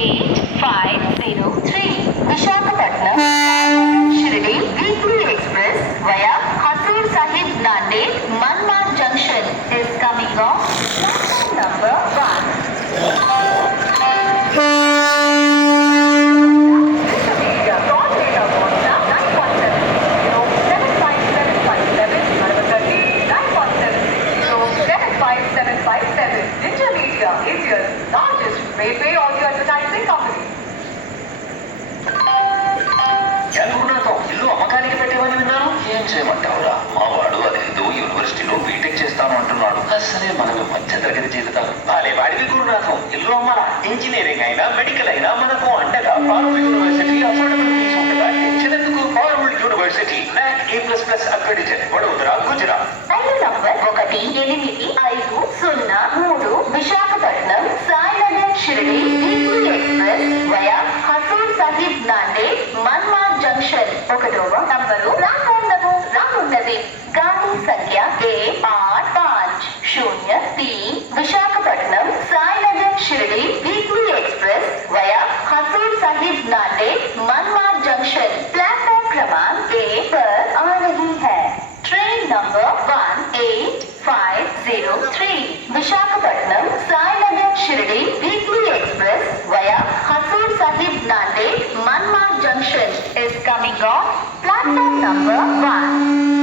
1850 Vishakhapatnam Shirdi Weekly Express via Hasur Sahib Nanded Manmar Junction is coming off platform number 1. Ginger Media, India's largest railway audio advertising company. ఇల్లు అమ్మకానికి పెట్టేవని విన్నాను. ఏం చేయమంటావురా, మా వాడు అదేదో యూనివర్సిటీలో బీటెక్ చేస్తాను అంటున్నాడు. అసలే మనకు మధ్య తరగతి జీవితాలు. అలే వాడికి గురునాథం ఇల్లు అమ్మాలా. ఇంజనీరింగ్ అయినా మెడికల్ అయినా మనకు అండగా ఫార్వర్డ్ యూనివర్సిటీ అఫోర్డబుల్ ఫీజు ఉండగా టెన్షన్ ఎందుకు. Forward university NAC A++ accredited, Vadodara, Gujarat. రైలు number 1850 Visakhapatnam Sainagar Shirdi weekly express via Hazur Sahib Nanded Manmad junction 1వ నంబరు ప్లాట్ఫామ్లకు రానున్నది. గాడి సంఖ్య A850 Visakhapatnam Sainagar Shirdi weekly express via Hazur Sahib Nanded Manmad junction platform क्रमांक 1 पर आ रही है। Train number 1853 Visakhapatnam Sainagar Shirdi weekly express via Hazur Sahib Nanded Manmad junction is coming off platform number 1.